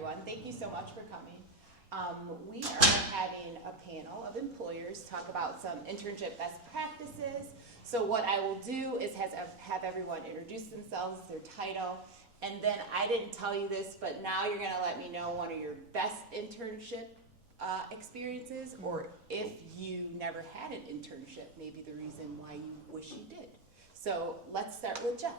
everyone. Thank you so much for coming. We are having a panel of employers talk about some internship best practices. So what I will do is have everyone introduce themselves, their title, and then I didn't tell you this, but now you're going to let me know one of your best internship experiences, or if you never had an internship, maybe the reason why you wish you did. So let's start with Jeff.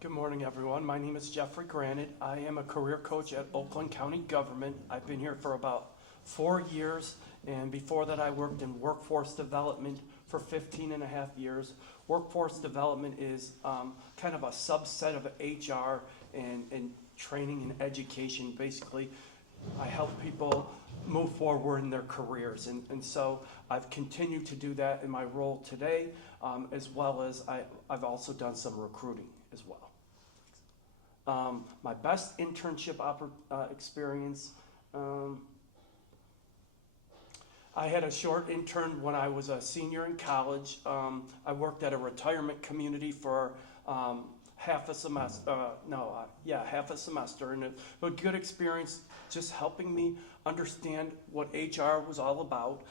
Good morning, everyone. My name is Jeffrey Granat. I am a career coach at Oakland County Government. I've been here for about 4 years, and before that I worked in workforce development for 15 and a half years. Workforce development is kind of a subset of HR and training and education. Basically, I help people move forward in their careers, and so I've continued to do that in my role today, as well as I've also done some recruiting as well. My best internship experience, I had a short intern when I was a senior in college. I worked at a retirement community for half a semester, half a semester, and a good experience, just helping me understand what HR was all about,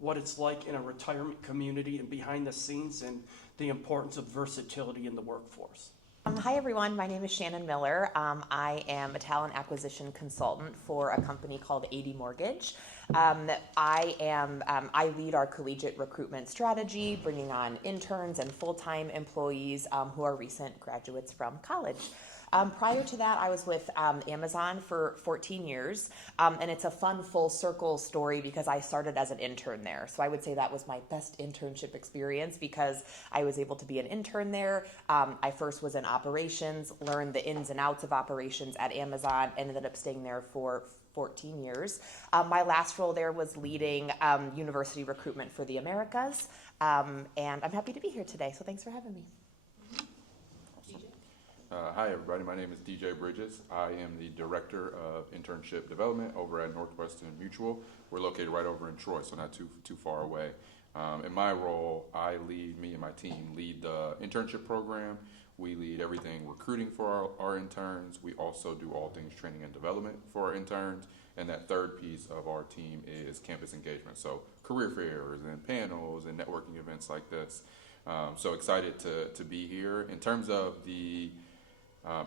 what it's like in a retirement community and behind the scenes, and the importance of versatility in the workforce. Hi everyone, my name is Shannon Miller. I am a talent acquisition consultant for a company called 80 Mortgage. I lead our collegiate recruitment strategy, bringing on interns and full-time employees who are recent graduates from college. Prior to that, I was with Amazon for 14 years, and it's a fun full circle story because I started as an intern there. So I would say that was my best internship experience because I was able to be an intern there. I first was in operations, learned the ins and outs of operations at Amazon, and ended up staying there for 14 years. My last role there was leading university recruitment for the Americas, and I'm happy to be here today, so thanks for having me. Hi everybody, my name is DJ Bridges. I am the Director of Internship Development over at Northwestern Mutual. We're located right over in Troy, so not too far away. In my role, me and my team lead the internship program. We lead everything recruiting for our interns. We also do all things training and development for our interns. And that third piece of our team is campus engagement. So career fairs and panels and networking events like this. So excited to be here. In terms of the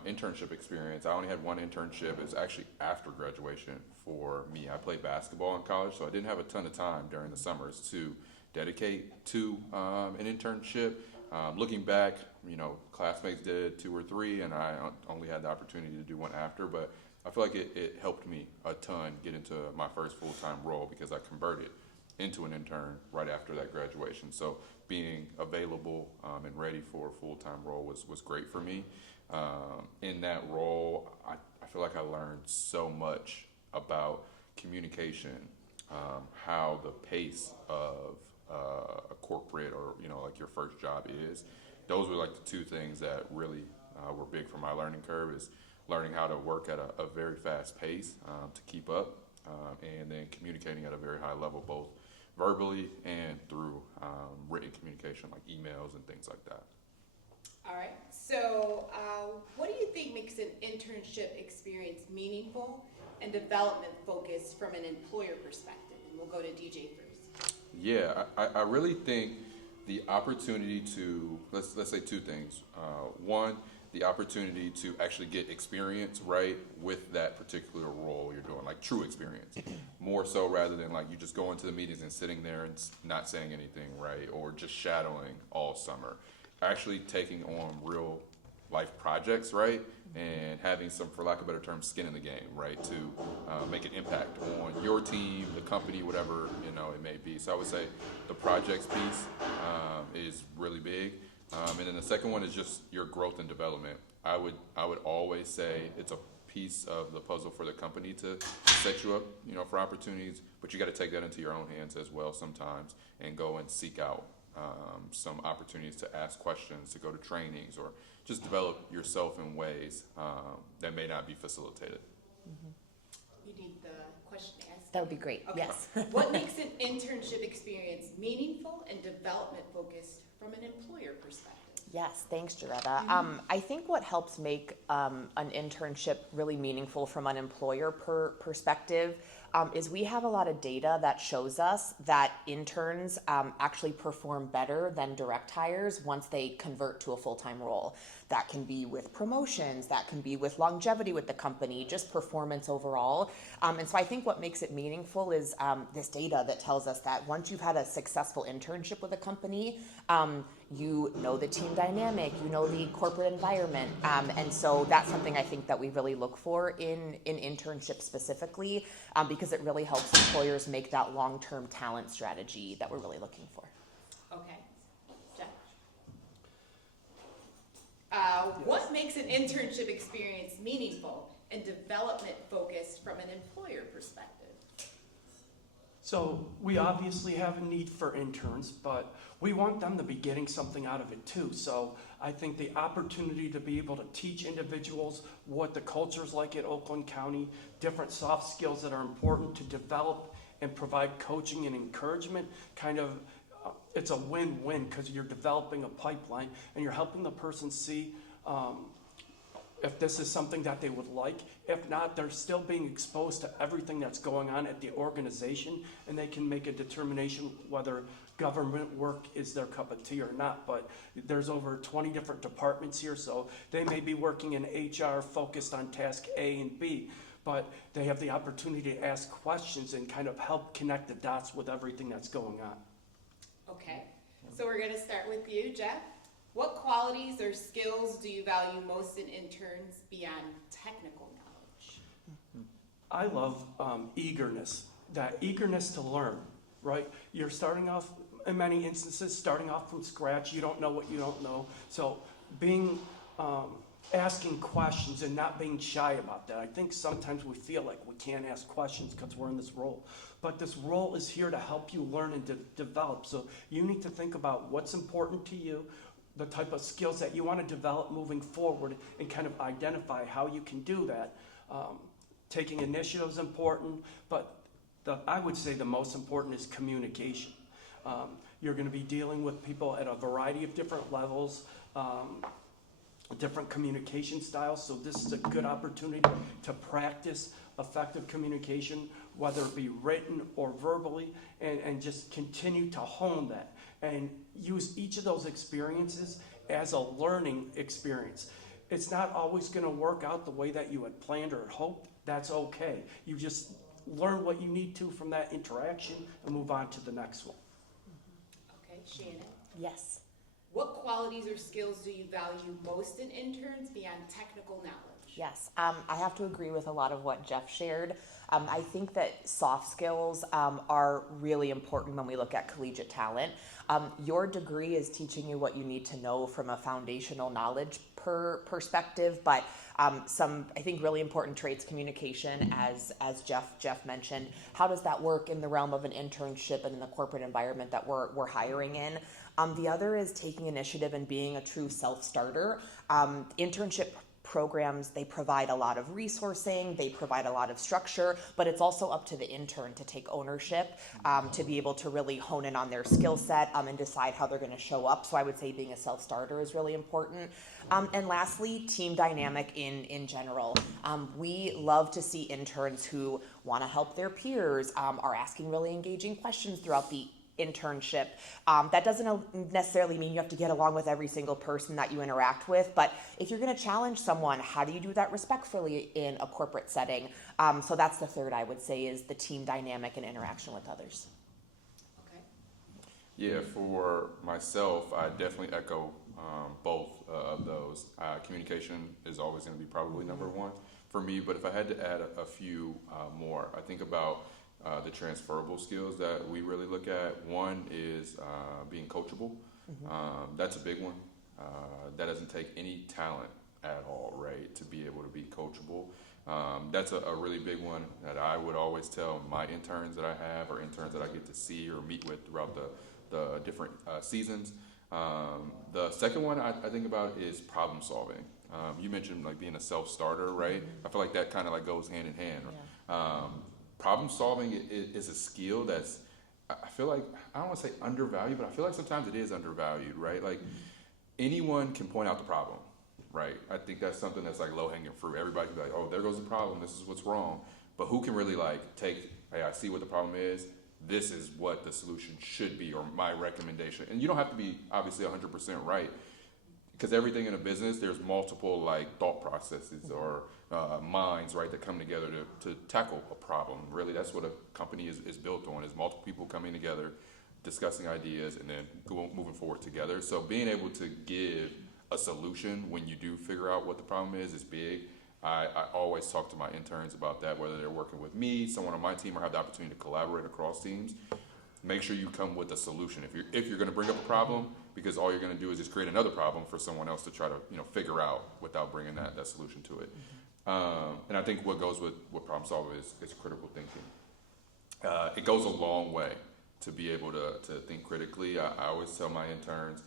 internship experience, I only had one internship. It was actually after graduation for me. I played basketball in college, so I didn't have a ton of time during the summers to dedicate to an internship. Looking back, classmates did 2 or 3, and I only had the opportunity to do one after, but I feel like it helped me a ton get into my first full-time role because I converted into an intern right after that graduation. So being available and ready for a full-time role was great for me. In that role, I feel like I learned so much about communication, how the pace of a corporate or like your first job is. Those were like the 2 things that really were big for my learning curve, is learning how to work at a very fast pace to keep up, and then communicating at a very high level, both verbally and through written communication like emails and things like that. All right, so what do you think makes an internship experience meaningful and development focused from an employer perspective? And we'll go to DJ first. Yeah, I really think the opportunity to, let's say 2 things. One, the opportunity to actually get experience, right, with that particular role you're doing, like true experience. More so rather than like you just going to the meetings and sitting there and not saying anything, right, or just shadowing all summer. Actually taking on real life projects, right, and having some, for lack of a better term, skin in the game, right, to make an impact on your team, the company, whatever it may be. So I would say the projects piece is really big, and then the second one is just your growth and development. I would always say it's a piece of the puzzle for the company to set you up, for opportunities, but you got to take that into your own hands as well sometimes and go and seek out some opportunities to ask questions, to go to trainings, or just develop yourself in ways that may not be facilitated. Mm-hmm. You need the question asked. That would be great, okay. Yes. What makes an internship experience meaningful and development focused from an employer perspective? Yes, thanks, Jaretta. I think what helps make an internship really meaningful from an employer perspective is we have a lot of data that shows us that interns actually perform better than direct hires once they convert to a full-time role. That can be with promotions, that can be with longevity with the company, just performance overall. And so I think what makes it meaningful is this data that tells us that once you've had a successful internship with a company, you know the team dynamic, you know the corporate environment, and so that's something I think that we really look for in internships specifically, because it really helps employers make that long-term talent strategy that we're really looking for. Okay. Jeff? What makes an internship experience meaningful and development focused from an employer perspective? So we obviously have a need for interns, but we want them to be getting something out of it too. So I think the opportunity to be able to teach individuals what the culture's like at Oakland County, different soft skills that are important to develop and provide coaching and encouragement, it's a win-win because you're developing a pipeline and you're helping the person see if this is something that they would like. If not, they're still being exposed to everything that's going on at the organization, and they can make a determination whether government work is their cup of tea or not. But there's over 20 different departments here, so they may be working in HR focused on task A and B, but they have the opportunity to ask questions and kind of help connect the dots with everything that's going on. Okay, so we're gonna start with you, Jeff. What qualities or skills do you value most in interns beyond technical knowledge? I love eagerness, that eagerness to learn, right? You're starting off, in many instances, starting off from scratch. You don't know what you don't know. So being, asking questions and not being shy about that. I think sometimes we feel like we can't ask questions because we're in this role. But this role is here to help you learn and develop. So you need to think about what's important to you, the type of skills that you want to develop moving forward, and kind of identify how you can do that. Taking initiative is important, but I would say the most important is communication. You're going to be dealing with people at a variety of different levels, different communication styles, so this is a good opportunity to practice effective communication, whether it be written or verbally, and just continue to hone that and use each of those experiences as a learning experience. It's not always going to work out the way that you had planned or hoped. That's okay. You just learn what you need to from that interaction and move on to the next one. Okay, Shannon. Yes. What qualities or skills do you value most in interns beyond technical knowledge? Yes, I have to agree with a lot of what Jeff shared. I think that soft skills are really important when we look at collegiate talent. Your degree is teaching you what you need to know from a foundational knowledge perspective, but some, I think, really important traits, communication, as Jeff mentioned. How does that work in the realm of an internship and in the corporate environment that we're hiring in? The other is taking initiative and being a true self-starter. Internship programs, they provide a lot of resourcing, they provide a lot of structure, but it's also up to the intern to take ownership, to be able to really hone in on their skill set and decide how they're going to show up. So I would say being a self-starter is really important. And lastly, team dynamic in general. We love to see interns who want to help their peers, are asking really engaging questions throughout the internship. That doesn't necessarily mean you have to get along with every single person that you interact with, but if you're going to challenge someone, how do you do that respectfully in a corporate setting? So that's the third, I would say, is the team dynamic and interaction with others. Okay. Yeah, for myself, I definitely echo both of those. Communication is always going to be probably number one for me, but if I had to add a few more, I think about the transferable skills that we really look at. One is being coachable. That's a big one. That doesn't take any talent at all, right, to be able to be coachable. That's a really big one that I would always tell my interns that I have, or interns that I get to see or meet with throughout the different seasons. The second one I think about is problem solving. You mentioned like being a self-starter, right? I feel like that kind of like goes hand in hand. Yeah. Problem solving is a skill that's, I feel like, I don't want to say undervalued, but I feel like sometimes it is undervalued, right? Like anyone can point out the problem, right? I think that's something that's like low-hanging fruit. Everybody can be like, oh, there goes the problem. This is what's wrong. But who can really like take, hey, I see what the problem is. This is what the solution should be, or my recommendation. And you don't have to be obviously 100% right, because everything in a business, there's multiple like thought processes or minds, right, that come together to tackle a problem. Really, that's what a company is built on, is multiple people coming together, discussing ideas, and then moving forward together. So being able to give a solution when you do figure out what the problem is big. I always talk to my interns about that, whether they're working with me, someone on my team, or have the opportunity to collaborate across teams. Make sure you come with a solution if you're going to bring up a problem, because all you're going to do is just create another problem for someone else to try to figure out without bringing that solution to it. And I think what goes with problem solving is critical thinking. It goes a long way to be able to think critically. I always tell my interns,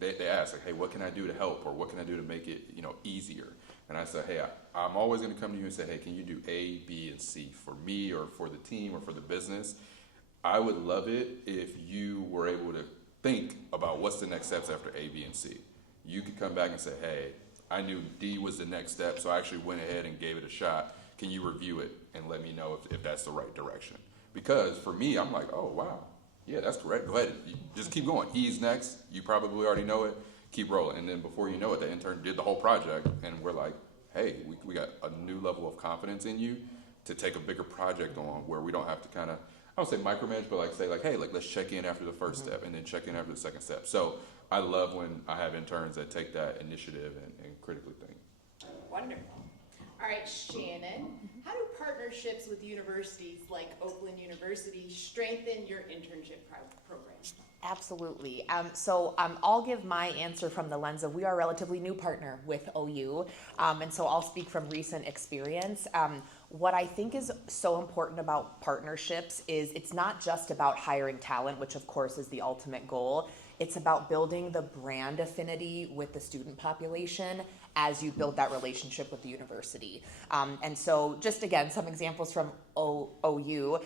they ask like, hey, what can I do to help, or what can I do to make it easier? And I say, hey, I'm always going to come to you and say, hey, can you do A, B, and C for me, or for the team, or for the business? I would love it if you were able to think about what's the next steps after A, B, and C. You could come back and say, hey, I knew D was the next step, so I actually went ahead and gave it a shot. Can you review it and let me know if that's the right direction? Because for me, I'm like, oh, wow, yeah, that's correct. Go ahead. You just keep going. E's next. You probably already know it. Keep rolling. And then before you know it, the intern did the whole project, and we're like, hey, we got a new level of confidence in you to take a bigger project on, where we don't have to kind of, I don't say micromanage, but like say like, hey, like let's check in after the first step, and then check in after the second step. So I love when I have interns that take that initiative and critically think. Wonderful. All right, Shannon, how do partnerships with universities like Oakland University strengthen your internship program? Absolutely. So I'll give my answer from the lens of, we are a relatively new partner with OU, and so I'll speak from recent experience. What I think is so important about partnerships is it's not just about hiring talent, which of course is the ultimate goal. It's about building the brand affinity with the student population as you build that relationship with the university. And so just again, some examples from OU,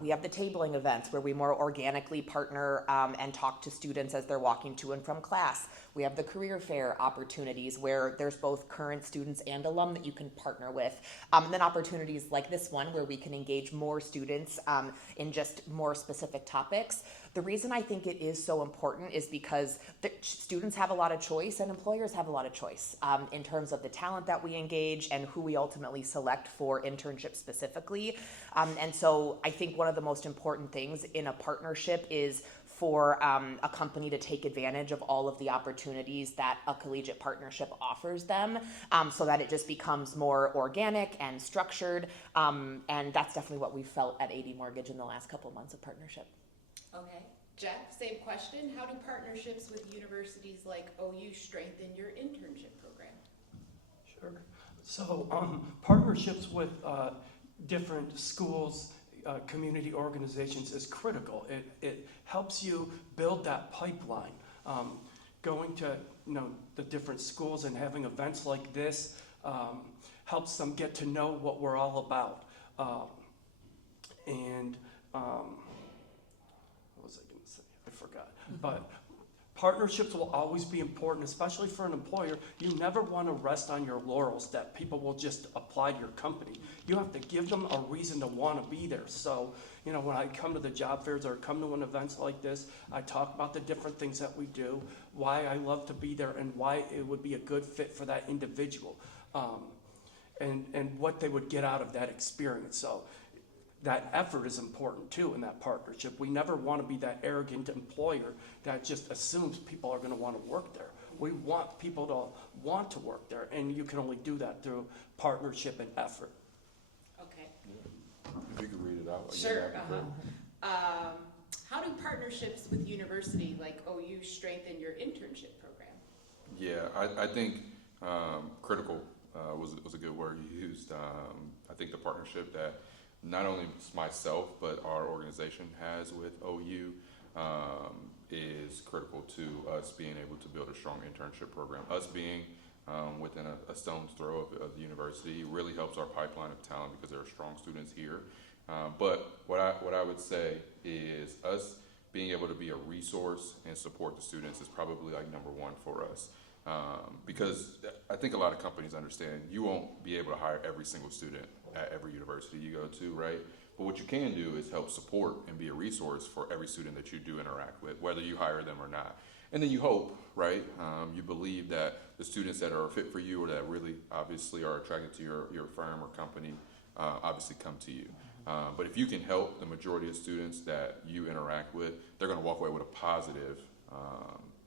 we have the tabling events where we more organically partner and talk to students as they're walking to and from class. We have the career fair opportunities where there's both current students and alum that you can partner with. And then opportunities like this one where we can engage more students in just more specific topics. The reason I think it is so important is because students have a lot of choice and employers have a lot of choice in terms of the talent that we engage and who we ultimately select for internships specifically. And so I think one of the most important things in a partnership is for a company to take advantage of all of the opportunities that a collegiate partnership offers them, so that it just becomes more organic and structured. And that's definitely what we felt at AD Mortgage in the last couple of months of partnership. Okay. Jeff, same question. How do partnerships with universities like OU strengthen your internship program? Sure. So partnerships with different schools, community organizations is critical. It helps you build that pipeline. Going to the different schools and having events like this helps them get to know what we're all about. What was I going to say? I forgot. But partnerships will always be important, especially for an employer. You never want to rest on your laurels that people will just apply to your company. You have to give them a reason to want to be there. So, when I come to the job fairs or come to an events like this, I talk about the different things that we do, why I love to be there, and why it would be a good fit for that individual, and what they would get out of that experience. So that effort is important too in that partnership. We never want to be that arrogant employer that just assumes people are going to want to work there. We want people to want to work there, and you can only do that through partnership and effort. Okay. If you could read it out. Sure. How do partnerships with university like OU strengthen your internship program? Yeah, I think critical was a good word you used. I think the partnership that not only myself but our organization has with OU is critical to us being able to build a strong internship program. Us being within a stone's throw of the university really helps our pipeline of talent because there are strong students here. But what I would say is us being able to be a resource and support the students is probably like number one for us. Because I think a lot of companies understand you won't be able to hire every single student at every university you go to, right? But what you can do is help support and be a resource for every student that you do interact with, whether you hire them or not. And then you hope, right? You believe that the students that are fit for you or that really obviously are attracted to your firm or company obviously come to you. But if you can help the majority of students that you interact with, they're going to walk away with a positive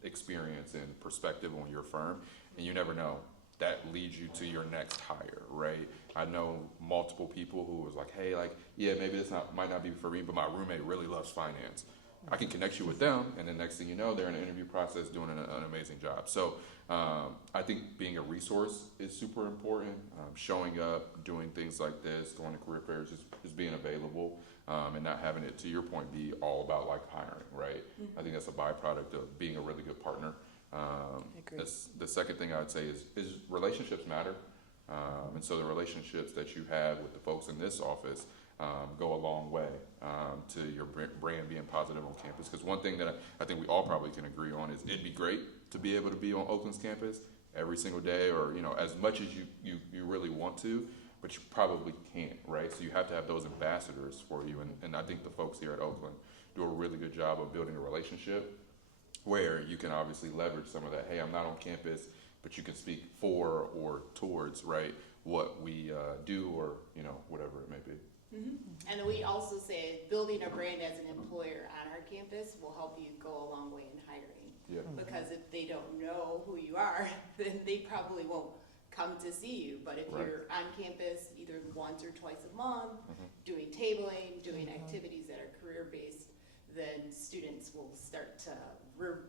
experience and perspective on your firm. And you never know, that leads you to your next hire, right? I know multiple people who was like, hey, like, yeah, maybe this might not be for me, but my roommate really loves finance. I can connect you with them, and then next thing you know, they're in an interview process doing an amazing job. So I think being a resource is super important. Showing up, doing things like this, going to career fairs, just being available, and not having it, to your point, be all about like hiring, right? I think that's a byproduct of being a really good partner. The second thing I would say is relationships matter. And so the relationships that you have with the folks in this office go a long way to your brand being positive on campus. Because one thing that I think we all probably can agree on is it'd be great to be able to be on Oakland's campus every single day, or as much as you really want to, but you probably can't, right? So you have to have those ambassadors for you, and I think the folks here at Oakland do a really good job of building a relationship where you can obviously leverage some of that. Hey, I'm not on campus, but you can speak for or towards, right, what we do, or whatever it may be. Mm-hmm. And we also say building a brand as an employer on our campus will help you go a long way in hiring. Yeah. Because if they don't know who you are, then they probably won't come to see you. But if you're on campus either once or twice a month, doing tabling, doing activities that are career-based, then students will start to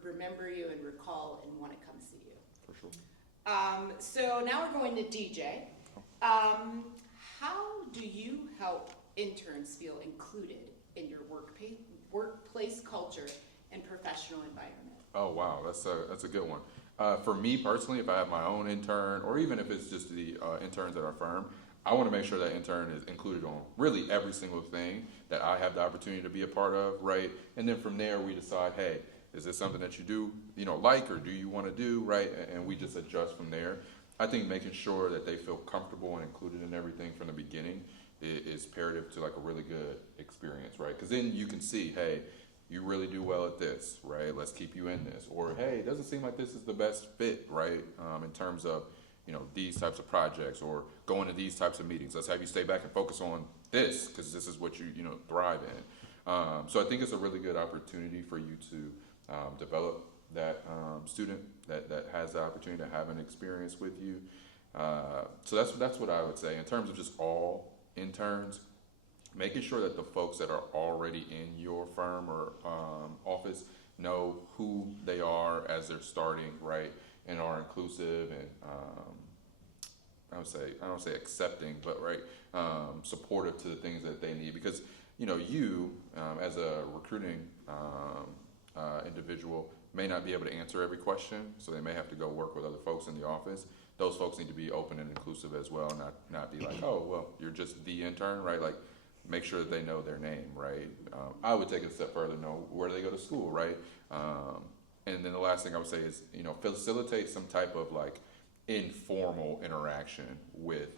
remember you and recall and want to come see you. For sure. So now we're going to DJ. How do you help interns feel included in your workplace culture and professional environment? Oh wow, that's a good one. For me personally, if I have my own intern, or even if it's just the interns at our firm, I want to make sure that intern is included on really every single thing that I have the opportunity to be a part of, right? And then from there, we decide, hey, is this something that you do, like, or do you want to do, right? And we just adjust from there. I think making sure that they feel comfortable and included in everything from the beginning is imperative to like a really good experience, right? Because then you can see, hey, you really do well at this, right? Let's keep you in this. Or, hey, it doesn't seem like this is the best fit, right? In terms of, these types of projects or going to these types of meetings. Let's have you stay back and focus on this because this is what you, thrive in. So I think it's a really good opportunity for you to develop that student that has the opportunity to have an experience with you. So that's what I would say in terms of just all interns. Making sure that the folks that are already in your firm or office know who they are as they're starting, right, and are inclusive and I don't say accepting, but right, supportive to the things that they need. Because you as a recruiting individual may not be able to answer every question, so they may have to go work with other folks in the office. Those folks need to be open and inclusive as well, and not be like, oh, well, you're just the intern, right? Like, make sure that they know their name, right? I would take it a step further, know where they go to school, right? And then the last thing I would say is, facilitate some type of like informal interaction with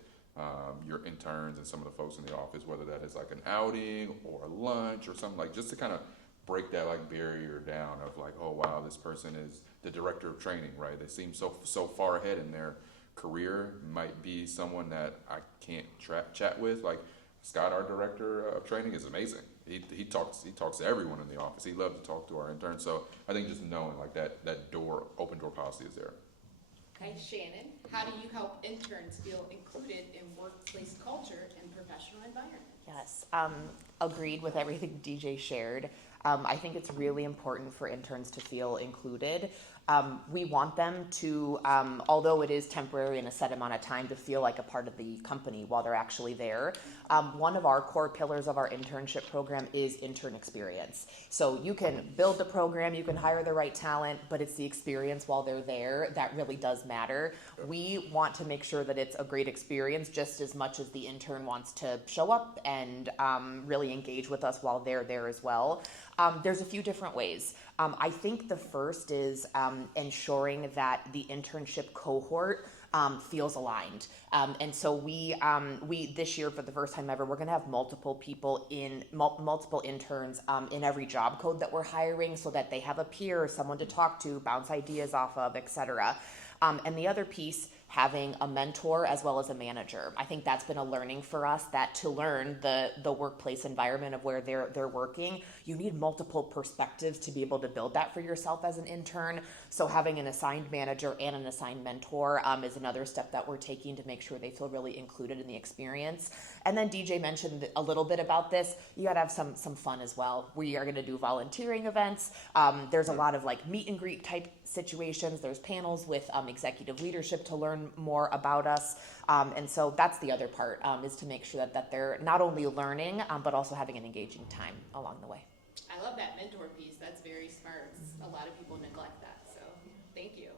your interns and some of the folks in the office, whether that is like an outing or a lunch or something, like just to kind of break that like barrier down of like, oh wow, this person is the director of training, right? They seem so far ahead in their career. Might be someone that I can't chat with. Like Scott, our director of training, is amazing. He talks to everyone in the office. He loves to talk to our interns. So I think just knowing like that open door policy is there. Okay, Shannon, how do you help interns feel included in workplace culture and professional environment? Yes, agreed with everything DJ shared. I think it's really important for interns to feel included. We want them to, although it is temporary and a set amount of time, to feel like a part of the company while they're actually there. One of our core pillars of our internship program is intern experience. So you can build the program, you can hire the right talent, but it's the experience while they're there that really does matter. We want to make sure that it's a great experience just as much as the intern wants to show up and really engage with us while they're there as well. There's a few different ways. I think the first is ensuring that the internship cohort feels aligned. And so we this year, for the first time ever, we're going to have multiple people multiple interns in every job code that we're hiring, so that they have a peer, someone to talk to, bounce ideas off of, etc. And the other piece, having a mentor as well as a manager. I think that's been a learning for us, that to learn the workplace environment of where they're working, you need multiple perspectives to be able to build that for yourself as an intern. So having an assigned manager and an assigned mentor is another step that we're taking to make sure they feel really included in the experience. And then DJ mentioned a little bit about this. You got to have some fun as well. We are going to do volunteering events. There's a lot of like meet and greet type situations. There's panels with executive leadership to learn more about us. And so that's the other part, is to make sure that they're not only learning, but also having an engaging time along the way. I love that mentor piece. That's very smart. A lot of people neglect that. So thank you.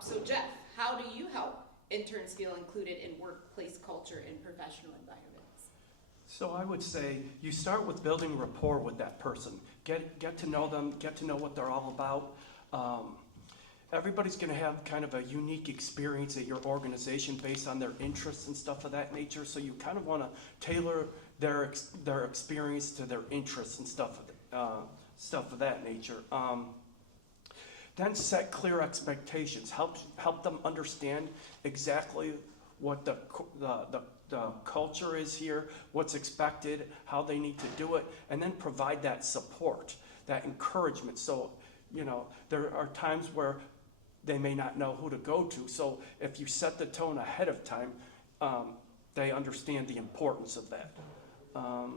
So Jeff, how do you help interns feel included in workplace culture and professional environments? So I would say you start with building rapport with that person. Get to know them, get to know what they're all about. Everybody's going to have kind of a unique experience at your organization based on their interests and stuff of that nature. So you kind of want to tailor their experience to their interests and stuff of that nature. Then set clear expectations. Help them understand exactly what the culture is here, what's expected, how they need to do it, and then provide that support, that encouragement. So, there are times where they may not know who to go to. So if you set the tone ahead of time, they understand the importance of that. How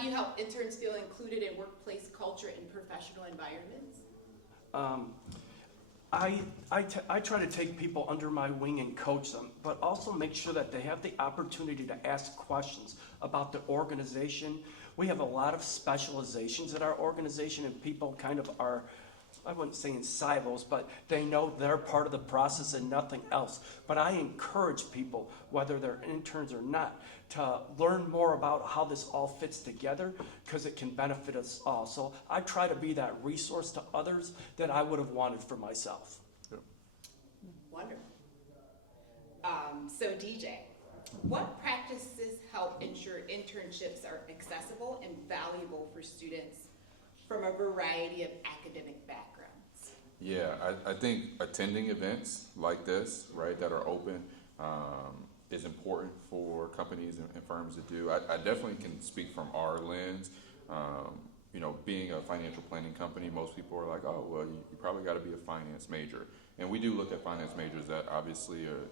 do you help interns feel included in workplace culture and professional environments? I try to take people under my wing and coach them, but also make sure that they have the opportunity to ask questions about the organization. We have a lot of specializations at our organization, and people kind of are, I wouldn't say in silos, but they know they're part of the process and nothing else. But I encourage people, whether they're interns or not, to learn more about how this all fits together, because it can benefit us all. So I try to be that resource to others that I would have wanted for myself. Yep. Wonderful. So DJ, what practices help ensure internships are accessible and valuable for students from a variety of academic backgrounds? Yeah, I think attending events like this, right, that are open, is important for companies and firms to do. I definitely can speak from our lens. Being a financial planning company, most people are like, oh, well, you probably got to be a finance major. And we do look at finance majors that obviously are,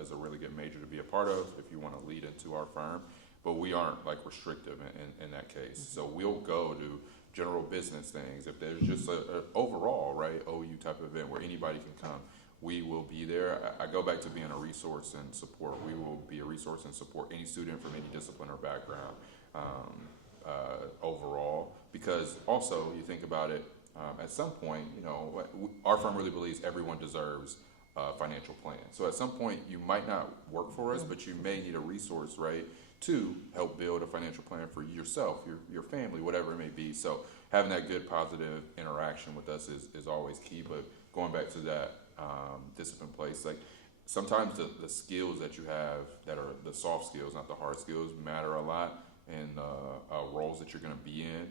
is a really good major to be a part of if you want to lead into our firm. But we aren't like restrictive in that case. So we'll go to general business things. If there's just a overall, right, OU type of event where anybody can come, we will be there. I go back to being a resource and support. We will be a resource and support any student from any discipline or background overall. Because also, you think about it, at some point, our firm really believes everyone deserves a financial plan. So at some point, you might not work for us, but you may need a resource, right, to help build a financial plan for yourself, your family, whatever it may be. So having that good, positive interaction with us is always key. But going back to that discipline place, like sometimes the skills that you have that are the soft skills, not the hard skills, matter a lot in roles that you're going to be in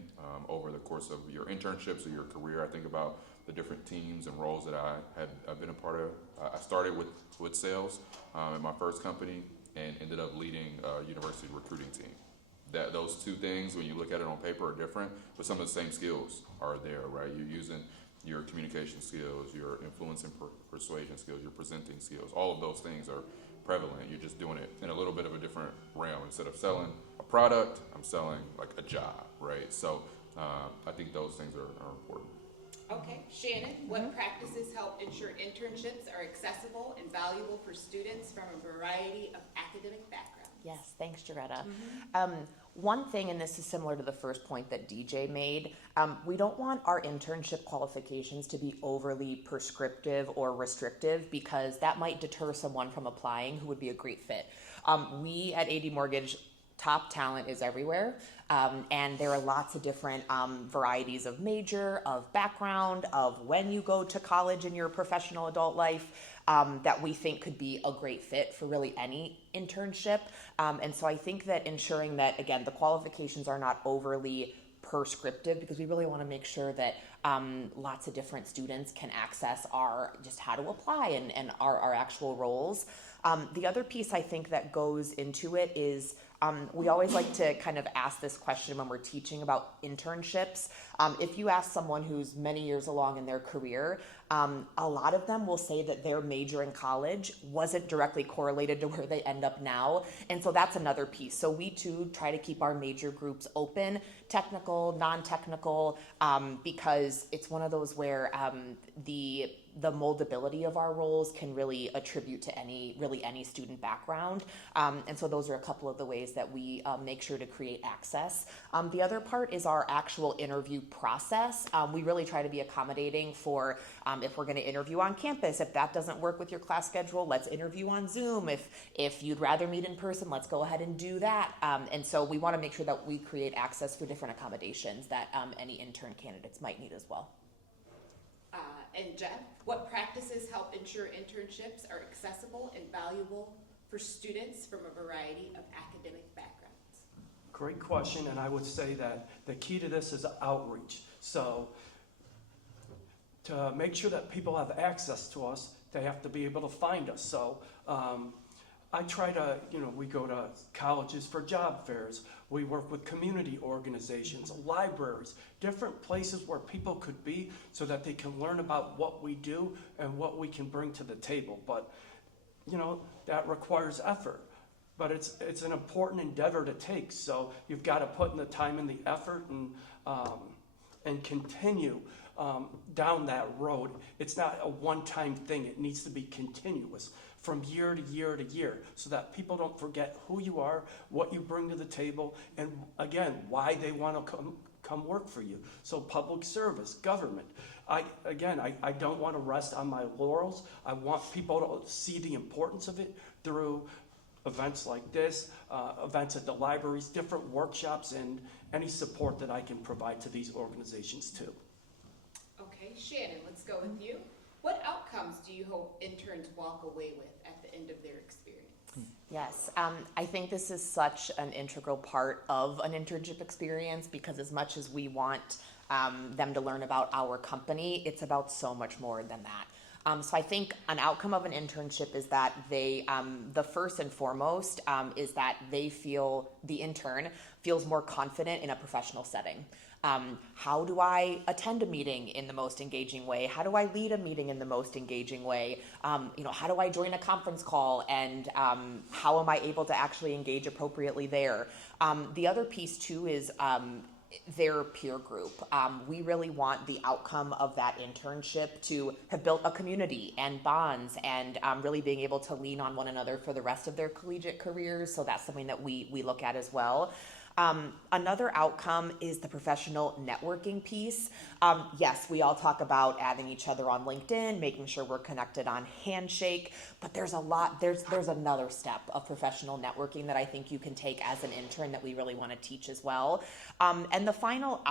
over the course of your internships or your career. I think about the different teams and roles that I've been a part of. I started with sales in my first company and ended up leading a university recruiting team. Those two things, when you look at it on paper, are different, but some of the same skills are there, right? You're using your communication skills, your influence and persuasion skills, your presenting skills. All of those things are prevalent. You're just doing it in a little bit of a different realm. Instead of selling a product, I'm selling like a job, right? So I think those things are important. Okay, Shannon, what practices help ensure internships are accessible and valuable for students from a variety of academic backgrounds? Yes, thanks, Jaretta. One thing, and this is similar to the first point that DJ made, we don't want our internship qualifications to be overly prescriptive or restrictive because that might deter someone from applying who would be a great fit. We at AD Mortgage, top talent is everywhere, and there are lots of different varieties of major, of background, of when you go to college in your professional adult life. That we think could be a great fit for really any internship. And so I think that ensuring that, again, the qualifications are not overly prescriptive because we really want to make sure that lots of different students can access our just how to apply and our actual roles. The other piece I think that goes into it is we always like to kind of ask this question when we're teaching about internships. If you ask someone who's many years along in their career, a lot of them will say that their major in college wasn't directly correlated to where they end up now. And so that's another piece. So we too try to keep our major groups open, technical, non-technical, because it's one of those where the moldability of our roles can really attribute to any student background. And so those are a couple of the ways that we make sure to create access. The other part is our actual interview process. We really try to be accommodating for if we're going to interview on campus. If that doesn't work with your class schedule, let's interview on Zoom. If you'd rather meet in person, let's go ahead and do that. And so we want to make sure that we create access for different accommodations that any intern candidates might need as well. And Jeff, what practices help ensure internships are accessible and valuable for students from a variety of academic backgrounds? Great question, and I would say that the key to this is outreach. So to make sure that people have access to us, they have to be able to find us. So I try to, we go to colleges for job fairs. We work with community organizations, libraries, different places where people could be so that they can learn about what we do and what we can bring to the table. But, that requires effort. But it's an important endeavor to take. So you've got to put in the time and the effort and continue down that road. It's not a one-time thing. It needs to be continuous from year to year to year so that people don't forget who you are, what you bring to the table, and again, why they want to come work for you. So public service, government. I don't want to rest on my laurels. I want people to see the importance of it through events like this, events at the libraries, different workshops, and any support that I can provide to these organizations too. Okay, Shannon, let's go with you. What outcomes do you hope interns walk away with at the end of their experience? Yes, I think this is such an integral part of an internship experience because as much as we want them to learn about our company, it's about so much more than that. So I think an outcome of an internship is that the first and foremost is that the intern feels more confident in a professional setting. How do I attend a meeting in the most engaging way? How do I lead a meeting in the most engaging way? How do I join a conference call and how am I able to actually engage appropriately there? The other piece too is their peer group. We really want the outcome of that internship to have built a community and bonds and really being able to lean on one another for the rest of their collegiate careers. So that's something that we look at as well. Another outcome is the professional networking piece. Yes, we all talk about adding each other on LinkedIn, making sure we're connected on Handshake, but there's another step of professional networking that I think you can take as an intern that we really want to teach as well. And the final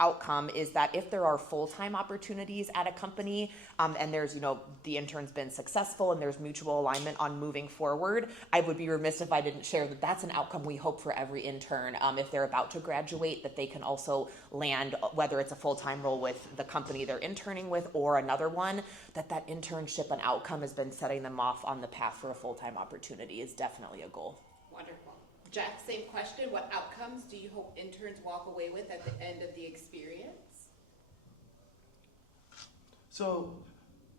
outcome is that if there are full-time opportunities at a company and there's, the intern's been successful and there's mutual alignment on moving forward, I would be remiss if I didn't share that that's an outcome we hope for every intern. If they're about to graduate, that they can also land, whether it's a full-time role with the company they're interning with or another one, that internship and outcome has been setting them off on the path for a full-time opportunity is definitely a goal. Wonderful. Jeff, same question. What outcomes do you hope interns walk away with at the end of the experience? So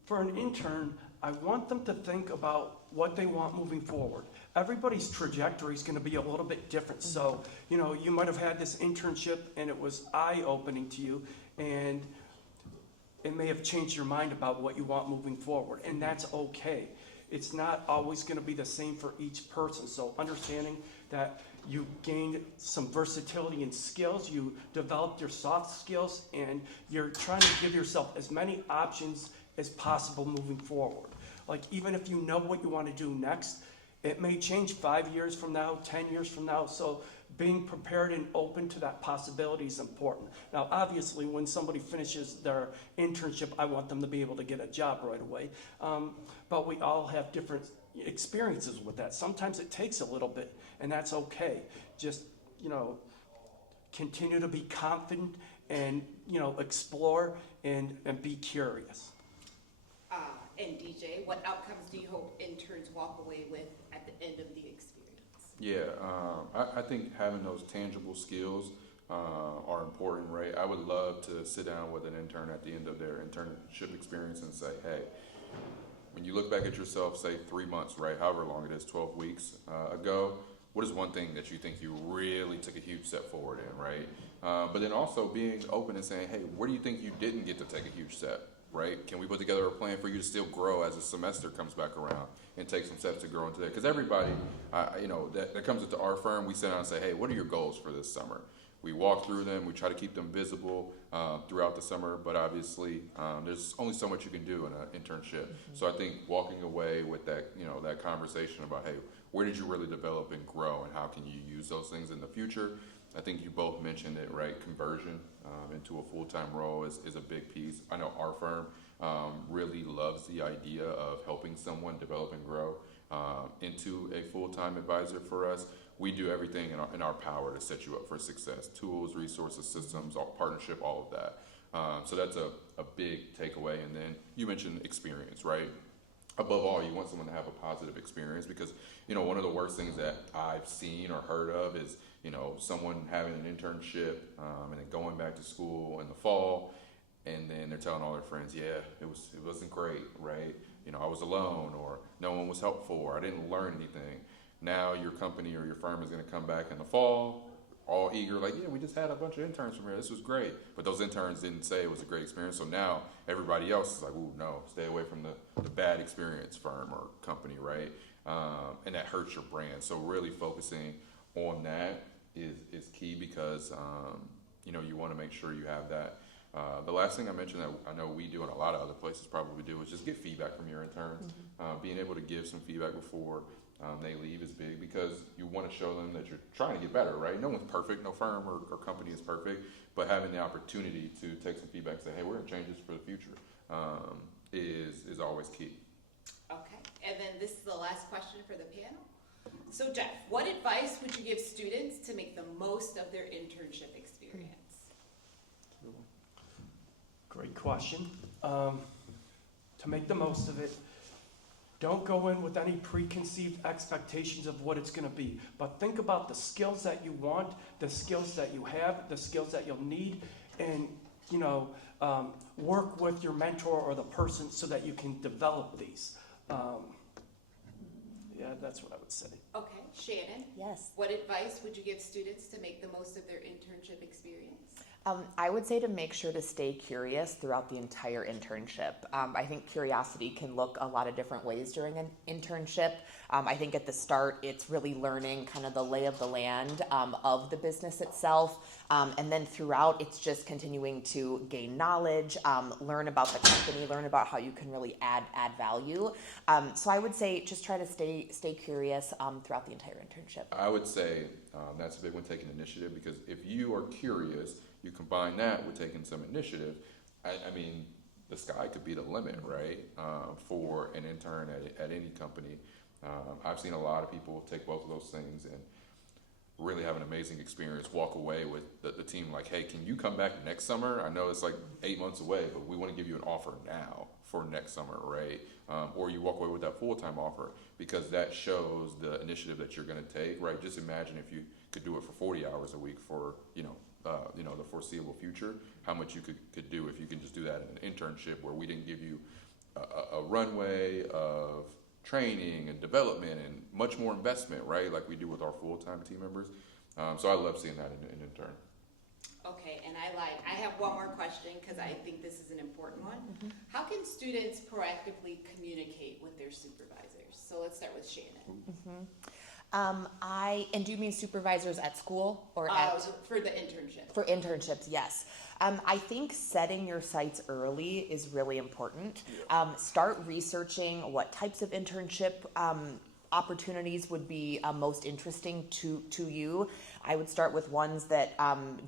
for an intern, I want them to think about what they want moving forward. Everybody's trajectory is going to be a little bit different. So, you might have had this internship and it was eye-opening to you, and it may have changed your mind about what you want moving forward, and that's okay. It's not always going to be the same for each person. So understanding that you gained some versatility and skills, you developed your soft skills, and you're trying to give yourself as many options as possible moving forward. Like, even if you know what you want to do next, it may change 5 years from now, 10 years from now. So being prepared and open to that possibility is important. Now, obviously, when somebody finishes their internship, I want them to be able to get a job right away. But we all have different experiences with that. Sometimes it takes a little bit, and that's okay. Just, continue to be confident and, explore and be curious. And DJ, what outcomes do you hope interns walk away with at the end of the experience? Yeah, I think having those tangible skills are important, right? I would love to sit down with an intern at the end of their internship experience and say, hey, when you look back at yourself, say 3 months, right, however long it is, 12 weeks ago, what is one thing that you think you really took a huge step forward in, right? But then also being open and saying, hey, where do you think you didn't get to take a huge step, right? Can we put together a plan for you to still grow as the semester comes back around and take some steps to grow into that? Because everybody, that comes into our firm, we sit down and say, hey, what are your goals for this summer? We walk through them. We try to keep them visible throughout the summer, but obviously there's only so much you can do in an internship. Mm-hmm. So I think walking away with that, that conversation about, hey, where did you really develop and grow, and how can you use those things in the future? I think you both mentioned it, right? Conversion into a full-time role is a big piece. I know our firm really loves the idea of helping someone develop and grow into a full-time advisor for us. We do everything in our power to set you up for success: tools, resources, systems, partnership, all of that. So that's a big takeaway. And then you mentioned experience, right? Above all, you want someone to have a positive experience, because, one of the worst things that I've seen or heard of is, someone having an internship and then going back to school in the fall, and then they're telling all their friends, yeah, it wasn't great, right? I was alone, or no one was helpful, or I didn't learn anything. Now your company or your firm is going to come back in the fall, all eager, like, yeah, we just had a bunch of interns from here. This was great. But those interns didn't say it was a great experience. So now everybody else is like, ooh, no, stay away from the bad experience firm or company, right? And that hurts your brand. So really focusing on that is key, because, you want to make sure you have that. The last thing I mentioned that I know we do and a lot of other places probably do is just get feedback from your interns. Mm-hmm. Being able to give some feedback before they leave is big, because you want to show them that you're trying to get better, right? No one's perfect, no firm or company is perfect, but having the opportunity to take some feedback and say, hey, we're going to change this for the future is always key. Okay, and then this is the last question for the panel. So Jeff, what advice would you give students to make the most of their internship experience? Great question. To make the most of it, don't go in with any preconceived expectations of what it's going to be, but think about the skills that you want, the skills that you have, the skills that you'll need, and work with your mentor or the person so that you can develop these. Yeah, that's what I would say. Okay, Shannon? Yes. What advice would you give students to make the most of their internship experience? I would say to make sure to stay curious throughout the entire internship. I think curiosity can look a lot of different ways during an internship. I think at the start, it's really learning kind of the lay of the land of the business itself. And then throughout, it's just continuing to gain knowledge, learn about the company, learn about how you can really add value. So I would say just try to stay curious throughout the entire internship. I would say that's a big one, taking initiative, because if you are curious, you combine that with taking some initiative, I mean, the sky could be the limit, right, for an intern at any company. I've seen a lot of people take both of those things and really have an amazing experience, walk away with the team like, hey, can you come back next summer? I know it's like 8 months away, but we want to give you an offer now for next summer, right? Or you walk away with that full-time offer, because that shows the initiative that you're going to take, right? Just imagine if you could do it for 40 hours a week for, the foreseeable future, how much you could do if you can just do that in an internship where we didn't give you a runway of training and development and much more investment, right? Like we do with our full-time team members. So I love seeing that in intern. Okay, and I have one more question because I think this is an important one. How can students proactively communicate with their supervisors? So let's start with Shannon. And do you mean supervisors at school or For the internship. for internships? Yes. I think setting your sights early is really important. Start researching what types of internship opportunities would be most interesting to you. I would start with ones that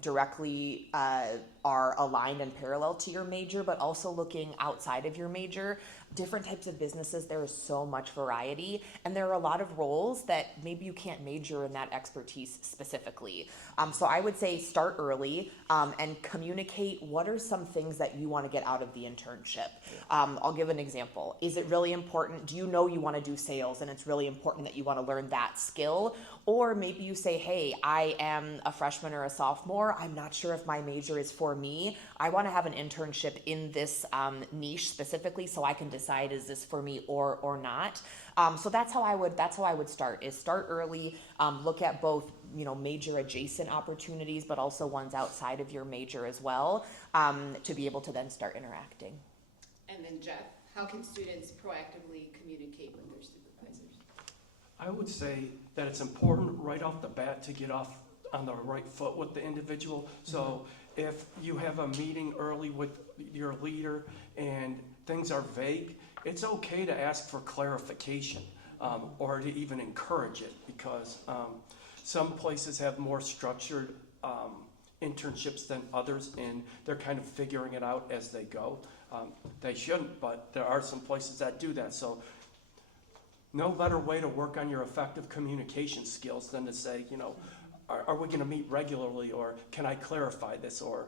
directly are aligned and parallel to your major, but also looking outside of your major. Different types of businesses, there is so much variety, and there are a lot of roles that maybe you can't major in that expertise specifically. So I would say start early and communicate what are some things that you want to get out of the internship. I'll give an example. Is it really important? Do you know you want to do sales and it's really important that you want to learn that skill? Or maybe you say, hey, I am a freshman or a sophomore. I'm not sure if my major is for me. I want to have an internship in this niche specifically so I can decide is this for me or not. So that's how I would start is start early, look at both major adjacent opportunities, but also ones outside of your major as well, to be able to then start interacting. And then Jeff, how can students proactively communicate with their supervisors? I would say that it's important right off the bat to get off on the right foot with the individual. So if you have a meeting early with your leader and things are vague, it's okay to ask for clarification or to even encourage it, because some places have more structured internships than others, and they're kind of figuring it out as they go. They shouldn't, but there are some places that do that. So no better way to work on your effective communication skills than to say, are we going to meet regularly, or can I clarify this, or,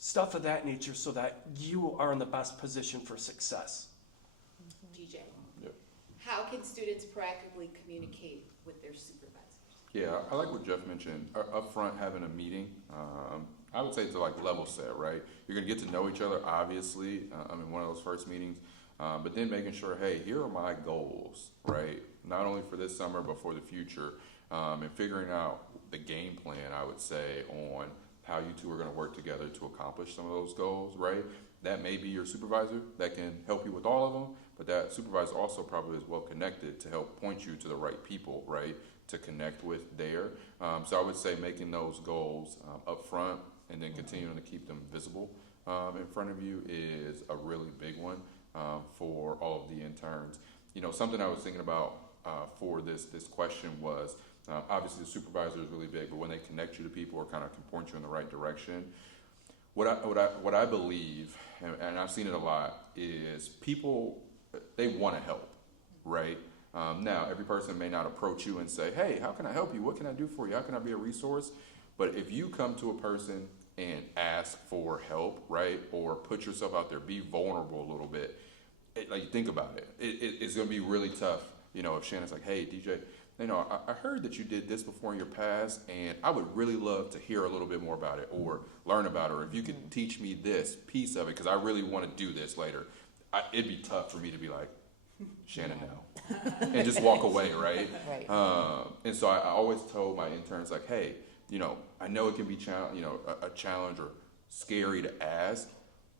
stuff of that nature, so that you are in the best position for success. DJ, Yep. how can students proactively communicate with their supervisors? Yeah, I like what Jeff mentioned. Up front, having a meeting, I would say to level set, right? You're going to get to know each other, obviously, in one of those first meetings, but then making sure, hey, here are my goals, right? Not only for this summer, but for the future, and figuring out the game plan, I would say, on how you two are going to work together to accomplish some of those goals, right? That may be your supervisor that can help you with all of them, but that supervisor also probably is well connected to help point you to the right people, right, to connect with there. So I would say making those goals up front and then continuing to keep them visible in front of you is a really big one for all of the interns. Something I was thinking about for this question was, obviously the supervisor is really big, but when they connect you to people or kind of can point you in the right direction, what I believe, and I've seen it a lot, is people, they want to help, right? Now, every person may not approach you and say, hey, how can I help you? What can I do for you? How can I be a resource? But if you come to a person and ask for help, right, or put yourself out there, be vulnerable a little bit, think about it. It's going to be really tough, if Shannon's like, hey, DJ, I heard that you did this before in your past, and I would really love to hear a little bit more about it or learn about it, or if you could teach me this piece of it, because I really want to do this later. It'd be tough for me to be like, Shannon, no, and just walk away, right? Right. And so I always told my interns, like, hey, I know it can be a challenge or scary to ask,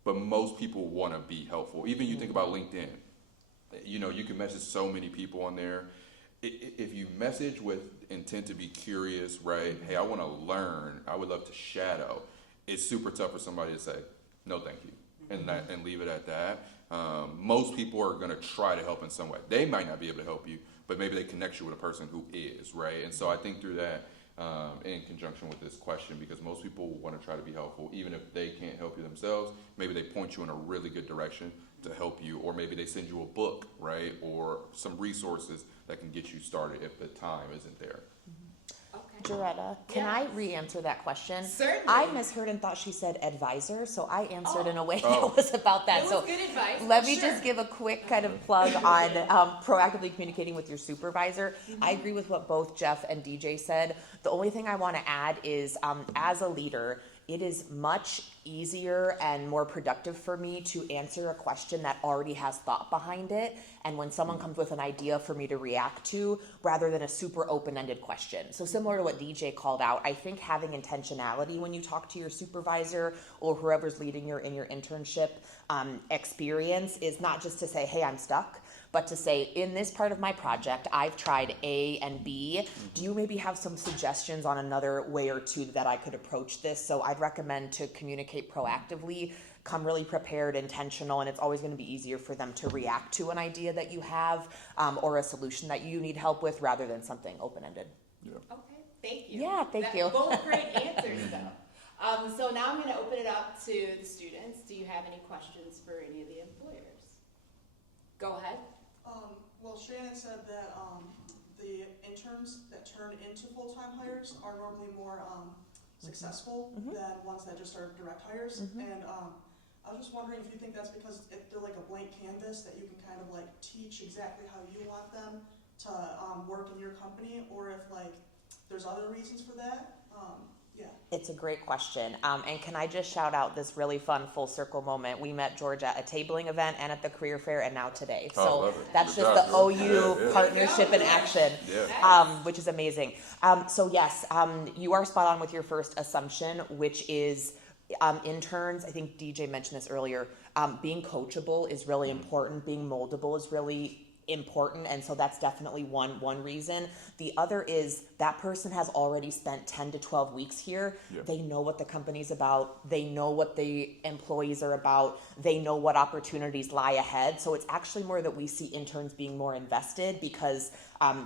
but most people want to be helpful. Even you think about LinkedIn, you can message so many people on there. If you message with intent to be curious, right? Hey, I want to learn. I would love to shadow. It's super tough for somebody to say, no, thank you, and leave it at that. Most people are going to try to help in some way. They might not be able to help you, but maybe they connect you with a person who is, right? And so I think through that, in conjunction with this question, because most people want to try to be helpful, even if they can't help you themselves, maybe they point you in a really good direction to help you, or maybe they send you a book, right, or some resources that can get you started if the time isn't there. Okay. Joretta, can I re-answer that question? Certainly. I misheard and thought she said advisor, so I answered in a way Oh. that was about that. It was So good advice. let me Sure. just give a quick kind of plug on proactively communicating with your supervisor. I agree with what both Jeff and DJ said. The only thing I want to add is, as a leader, it is much easier and more productive for me to answer a question that already has thought behind it, and when someone comes with an idea for me to react to, rather than a super open-ended question. So similar to what DJ called out, I think having intentionality when you talk to your supervisor or whoever's leading your internship experience is not just to say, hey, I'm stuck, but to say, in this part of my project, I've tried A and B. Do you maybe have some suggestions on another way or two that I could approach this? So I'd recommend to communicate proactively, come really prepared, intentional, and it's always going to be easier for them to react to an idea that you have or a solution that you need help with rather than something open-ended. Yeah. Okay, thank you. Yeah, thank you. Both great answers, though. So now I'm going to open it up to the students. Do you have any questions for any of the employers? Go ahead. Well, Shannon said that the interns that turn into full-time hires are normally more successful than ones that just are direct hires. And I was just wondering if you think that's because they're like a blank canvas that you can kind of like teach exactly how you want them to work in your company, or if like there's other reasons for that. Yeah. It's a great question. And can I just shout out this really fun full circle moment? We met George at a tabling event and at the career fair and now today. Oh, So love it. that's Good just job, the George. OU Yeah. partnership in action, Yeah. which is amazing. So yes, you are spot on with your first assumption, which is interns. I think DJ mentioned this earlier. Being coachable is really important. Being moldable is really important, and so that's definitely one reason. The other is that person has already spent 10 to 12 weeks here. Yeah. They know what the company's about. They know what the employees are about. They know what opportunities lie ahead. So it's actually more that we see interns being more invested because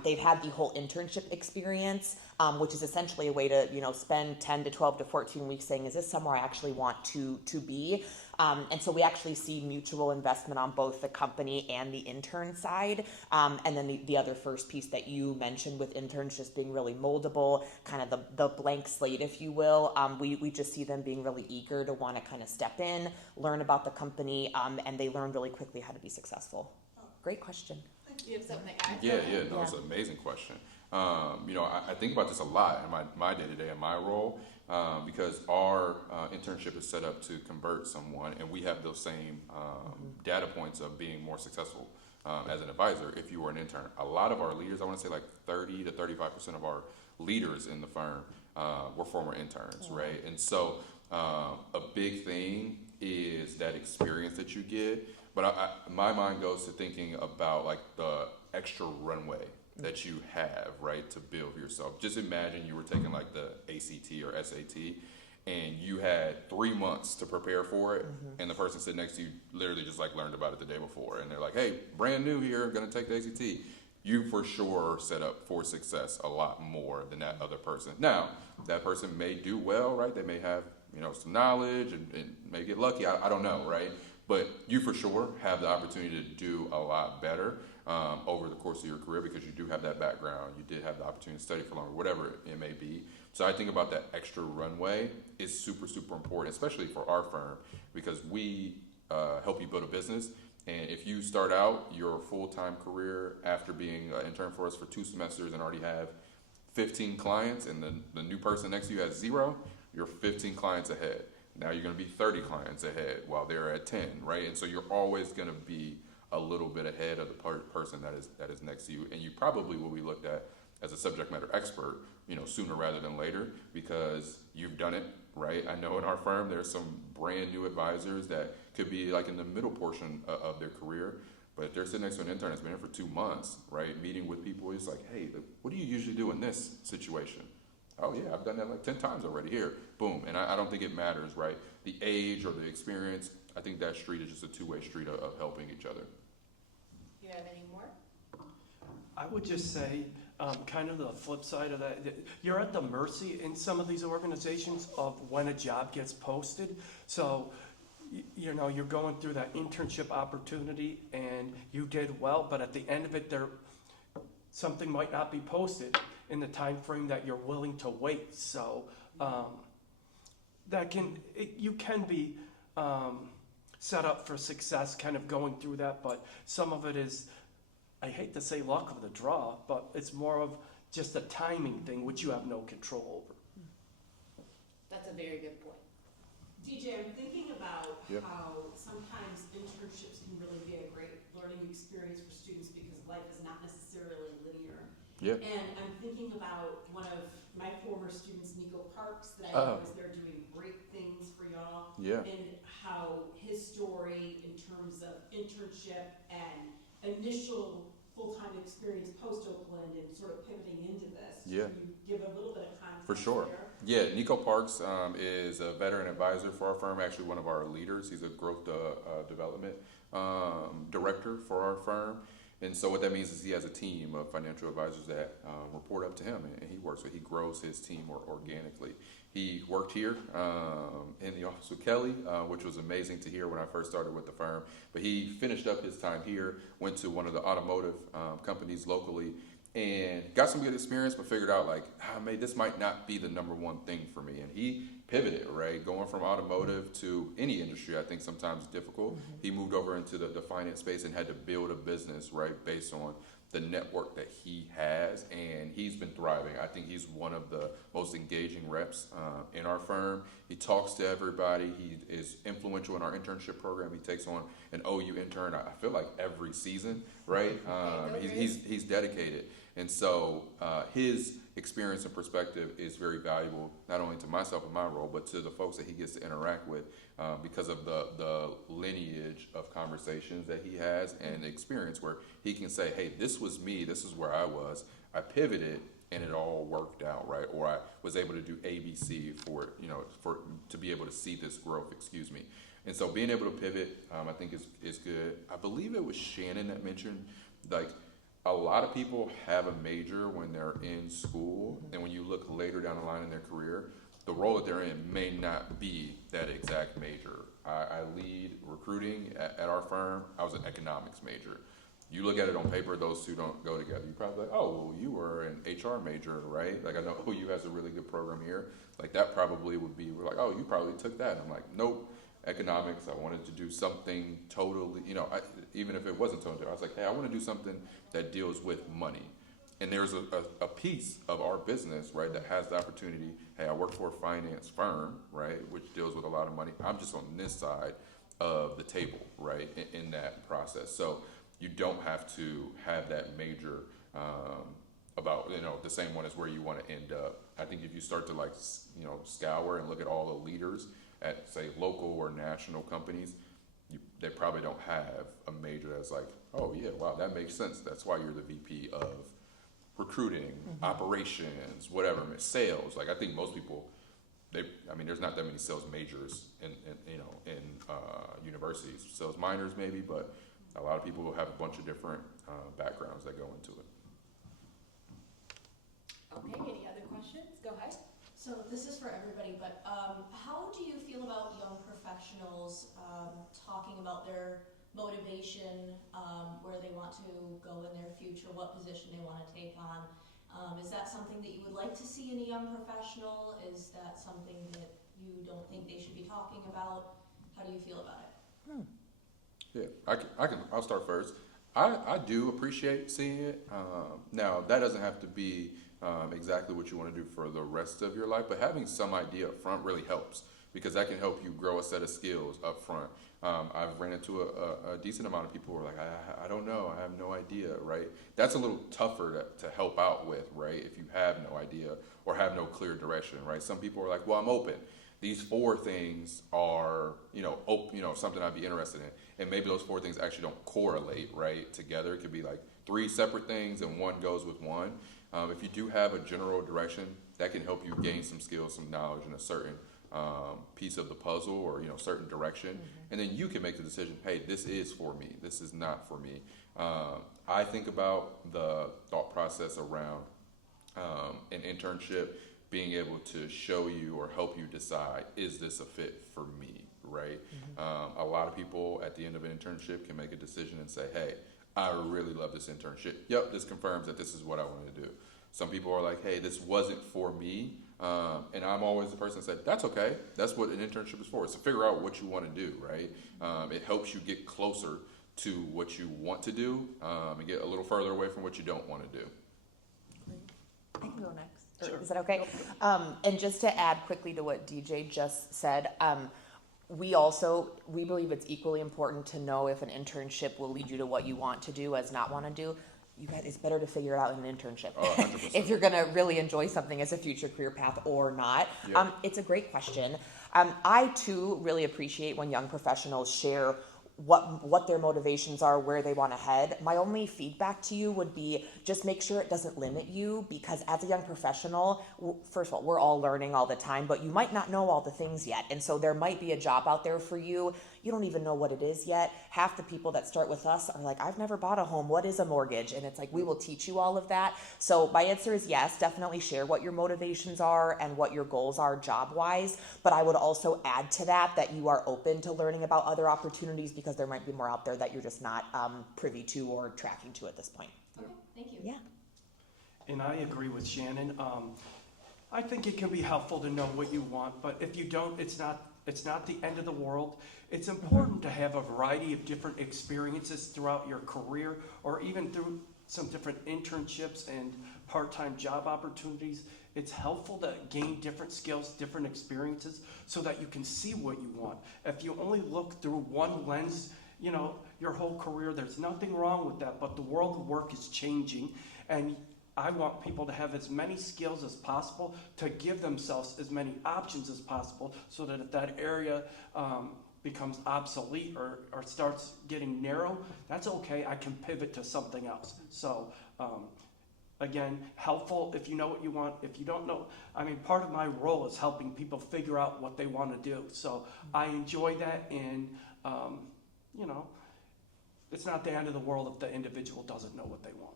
they've had the whole internship experience, which is essentially a way to spend 10 to 12 to 14 weeks saying, is this somewhere I actually want to be? And so we actually see mutual investment on both the company and the intern side. And then the other first piece that you mentioned with interns just being really moldable, kind of the blank slate, if you will. We just see them being really eager to want to kind of step in, learn about the company, and they learn really quickly how to be successful. Great question. You have something to add? Yeah, no, it's an amazing question. I think about this a lot in my day-to-day and my role because our internship is set up to convert someone, and we have those same data points of being more successful as an advisor if you were an intern. A lot of our leaders, I want to say like 30 to 35% of our leaders in the firm were former interns, right? And so a big thing is that experience that you get. But my mind goes to thinking about like the extra runway that you have, right, to build yourself. Just imagine you were taking like the ACT or SAT and you had 3 months to prepare for it, and the person sitting next to you literally just like learned about it the day before, and they're like, hey, brand new here, gonna take the ACT. You for sure are set up for success a lot more than that other person. Now, that person may do well, right? They may have, some knowledge and may get lucky, I don't know, right? But you for sure have the opportunity to do a lot better over the course of your career because you do have that background. You did have the opportunity to study for longer, whatever it may be. So I think about that extra runway is super, super important, especially for our firm, because we help you build a business. And if you start out your full-time career after being an intern for us for 2 semesters and already have 15 clients and the new person next to you has 0, you're 15 clients ahead. Now you're going to be 30 clients ahead while they're at 10, right? And so you're always going to be a little bit ahead of the person that is next to you, and you probably will be looked at as a subject matter expert, sooner rather than later because you've done it, right? I know in our firm there's some brand new advisors that could be like in the middle portion of their career, but if they're sitting next to an intern that's been here for 2 months, right, meeting with people, it's like, hey, what do you usually do in this situation? Oh yeah, I've done that like 10 times already here. Boom. And I don't think it matters, right? The age or the experience. I think that street is just a two-way street of helping each other. You have any more? I would just say, kind of the flip side of that, you're at the mercy in some of these organizations of when a job gets posted. So, you're going through that internship opportunity and you did well, but at the end of it, something might not be posted in the time frame that you're willing to wait. So you can be set up for success kind of going through that, but some of it is, I hate to say luck of the draw, but it's more of just a timing thing which you have no control over. That's a very good point. DJ, I'm thinking about Yep. how sometimes internships can really be a great learning experience for students because life is not necessarily linear. Yeah. And I'm thinking about one of my former students, Nico Parks, that I know is there doing great things for y'all. Yeah. And how his story in terms of internship and initial full-time experience post-Oakland and sort of pivoting into this. Yeah. Can you give a little bit of context For sure. there? Yeah, Nico Parks is a veteran advisor for our firm, actually one of our leaders. He's a growth development director for our firm. And so what that means is he has a team of financial advisors that report up to him, and he works with, he grows his team organically. He worked here in the office with Kelly, which was amazing to hear when I first started with the firm. But he finished up his time here, went to one of the automotive companies locally, and got some good experience, but figured out like, this might not be the number one thing for me. And he pivoted, right? Going from automotive to any industry, I think sometimes is difficult. Mm-hmm. He moved over into the finance space and had to build a business, right, based on the network that he has, and he's been thriving. I think he's one of the most engaging reps in our firm. He talks to everybody. He is influential in our internship program. He takes on an OU intern, I feel like every season, right? He's dedicated. And so his experience and perspective is very valuable, not only to myself in my role, but to the folks that he gets to interact with because of the lineage of conversations that he has and the experience where he can say, hey, this was me, this is where I was, I pivoted, and it all worked out, right? Or I was able to do ABC to be able to see this growth, And so being able to pivot, I think is good. I believe it was Shannon that mentioned, like, a lot of people have a major when they're in school, and when you look later down the line in their career, the role that they're in may not be that exact major. I lead recruiting at our firm. I was an economics major. You look at it on paper, those two don't go together. You probably like, oh, well, you were an HR major, right? Like, I know OU has a really good program here. Like, that probably would be, we're like, oh, you probably took that. And I'm like, nope. Economics, I wanted to do something totally, even if it wasn't totally, I was like, hey, I want to do something that deals with money. And there's a piece of our business, right, that has the opportunity, hey, I work for a finance firm, right, which deals with a lot of money. I'm just on this side of the table, right, in that process. So you don't have to have that major about, the same one as where you want to end up. I think if you start to scour and look at all the leaders at, say, local or national companies, they probably don't have a major that's like, oh yeah, wow, that makes sense. That's why you're the VP of recruiting, operations, whatever, sales. Like, I think most people, there's not that many sales majors in universities. Sales minors maybe, but a lot of people will have a bunch of different backgrounds that go into it. Okay, any other questions? Go ahead. So this is for everybody, but how do you feel about young professionals talking about their motivation, where they want to go in their future, what position they want to take on? Is that something that you would like to see in a young professional? Is that something that you don't think they should be talking about? How do you feel about it? Yeah, I'll start first. I do appreciate seeing it. Now, that doesn't have to be exactly what you want to do for the rest of your life, but having some idea up front really helps because that can help you grow a set of skills up front. I've ran into a decent amount of people who are like, I don't know, I have no idea, right? That's a little tougher to help out with, right? If you have no idea or have no clear direction, right? Some people are like, well, I'm open. These 4 things are, something I'd be interested in. And maybe those 4 things actually don't correlate, right, together. It could be like 3 separate things and one goes with one. If you do have a general direction, that can help you gain some skills, some knowledge in a certain piece of the puzzle or, certain direction. And then you can make the decision, hey, this is for me. This is not for me. I think about the thought process around an internship being able to show you or help you decide, is this a fit for me, right? A lot of people at the end of an internship can make a decision and say, hey, I really love this internship. Yep, this confirms that this is what I want to do. Some people are like, hey, this wasn't for me. And I'm always the person that said, that's okay. That's what an internship is for. It's to figure out what you want to do, right? It helps you get closer to what you want to do and get a little further away from what you don't want to do. I can go next. Sure. Is that okay? And just to add quickly to what DJ just said, we believe it's equally important to know if an internship will lead you to what you want to do as not want to do. You guys, it's better to figure it out in an internship 100%. if you're going to really enjoy something as a future career path or not. Yeah. It's a great question. I too really appreciate when young professionals share what their motivations are, where they want to head. My only feedback to you would be just make sure it doesn't limit you, because as a young professional, first of all, we're all learning all the time, but you might not know all the things yet. And so there might be a job out there for you. You don't even know what it is yet. Half the people that start with us are like, I've never bought a home. What is a mortgage? And it's like, we will teach you all of that. So my answer is yes, definitely share what your motivations are and what your goals are job-wise. But I would also add to that you are open to learning about other opportunities, because there might be more out there that you're just not privy to or tracking to at this point. Okay, thank you. Yeah. And I agree with Shannon. I think it can be helpful to know what you want, but if you don't, it's not the end of the world. It's important to have a variety of different experiences throughout your career, or even through some different internships and part-time job opportunities. It's helpful to gain different skills, different experiences, so that you can see what you want. If you only look through one lens, your whole career, there's nothing wrong with that, but the world of work is changing, and I want people to have as many skills as possible, to give themselves as many options as possible, so that if that area becomes obsolete or starts getting narrow, that's okay. I can pivot to something else. So again, helpful if you know what you want. If you don't know, part of my role is helping people figure out what they want to do. So I enjoy that, and it's not the end of the world if the individual doesn't know what they want.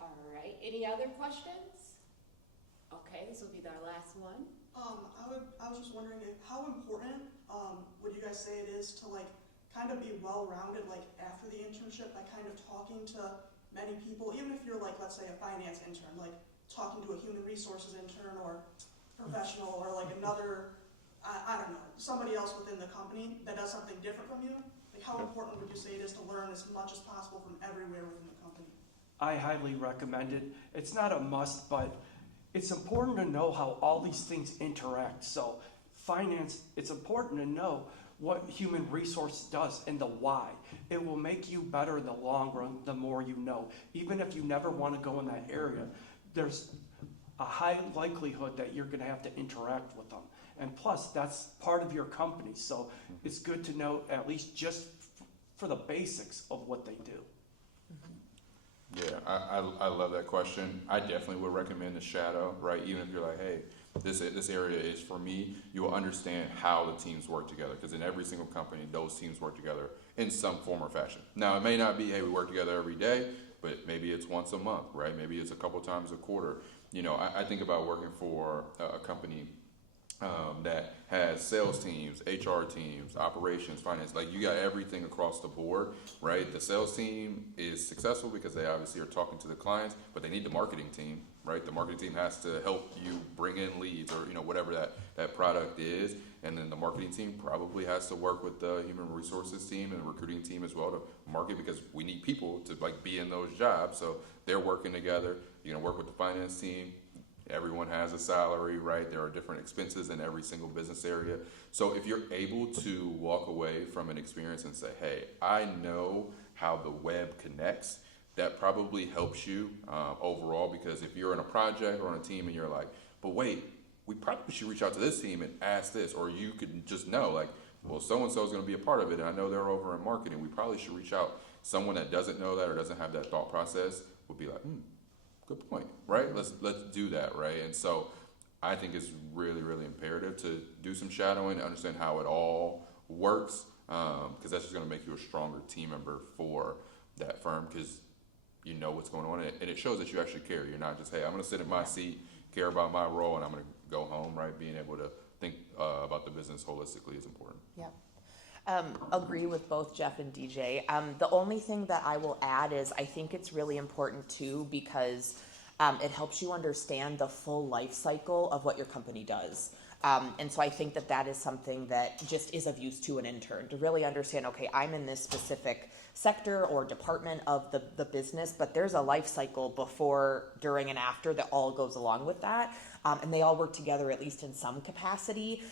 All right, any other questions? Okay, this will be our last one. I was just wondering how important would you guys say it is to kind of be well-rounded after the internship by kind of talking to many people, even if you're let's say a finance intern, talking to a human resources intern or professional, or another, I don't know, somebody else within the company that does something different from you. How important would you say it is to learn as much as possible from everywhere within the company? I highly recommend it. It's not a must, but it's important to know how all these things interact. So finance, it's important to know what human resource does and the why. It will make you better in the long run the more you know. Even if you never want to go in that area, there's a high likelihood that you're going to have to interact with them. And plus, that's part of your company. So it's good to know at least just for the basics of what they do. Yeah, I love that question. I definitely would recommend the shadow, right? Even if you're like, hey, this area is for me, you will understand how the teams work together, because in every single company, those teams work together in some form or fashion. Now, it may not be, hey, we work together every day, but maybe it's once a month, right? Maybe it's a couple times a quarter. I think about working for a company that has sales teams, HR teams, operations, finance. You got everything across the board, right? The sales team is successful because they obviously are talking to the clients, but they need the marketing team, right? The marketing team has to help you bring in leads, or whatever that product is. And then the marketing team probably has to work with the human resources team and the recruiting team as well to market, because we need people to be in those jobs. So they're working together. You're gonna work with the finance team. Everyone has a salary, right? There are different expenses in every single business area. So if you're able to walk away from an experience and say, hey, I know how the web connects, that probably helps you overall, because if you're in a project or on a team and you're like, but wait, we probably should reach out to this team and ask this, or you could just know well, so-and-so is going to be a part of it, and I know they're over in marketing. We probably should reach out. Someone that doesn't know that or doesn't have that thought process would be like, good point, right? Let's do that, right? And so I think it's really, really imperative to do some shadowing to understand how it all works, because that's just going to make you a stronger team member for that firm, because you know what's going on, and it shows that you actually care. You're not just, hey, I'm going to sit in my seat, care about my role, and I'm going to go home, right? Being able to think about the business holistically is important. Yep. Agree with both Jeff and DJ. The only thing that I will add is I think it's really important too, because it helps you understand the full life cycle of what your company does. And so I think that that is something that just is of use to an intern to really understand, okay, I'm in this specific sector or department of the business, but there's a life cycle before, during, and after that all goes along with that. And they all work together at least in some capacity.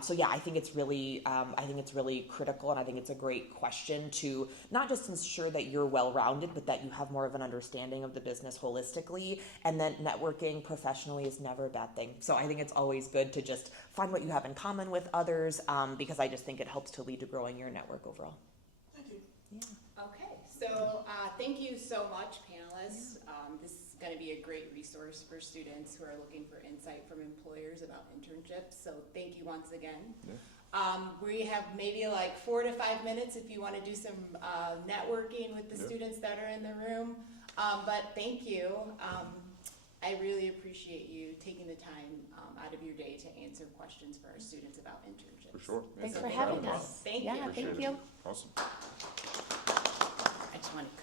So yeah, I think it's really critical, and I think it's a great question to not just ensure that you're well-rounded, but that you have more of an understanding of the business holistically. And then networking professionally is never a bad thing. So I think it's always good to just find what you have in common with others, because I just think it helps to lead to growing your network overall. Thank you. Yeah. Okay, so thank you so much, panelists. This is going to be a great resource for students who are looking for insight from employers about internships. So thank you once again. Yeah. We have maybe like 4 to 5 minutes if you want to do some networking with the Yeah. students that are in the room. But thank you. I really appreciate you taking the time out of your day to answer questions for our students about internships. For sure. Yeah, Thanks for no having problem. us. Thank Yeah, you. thank Appreciate you. it. Awesome. I just want to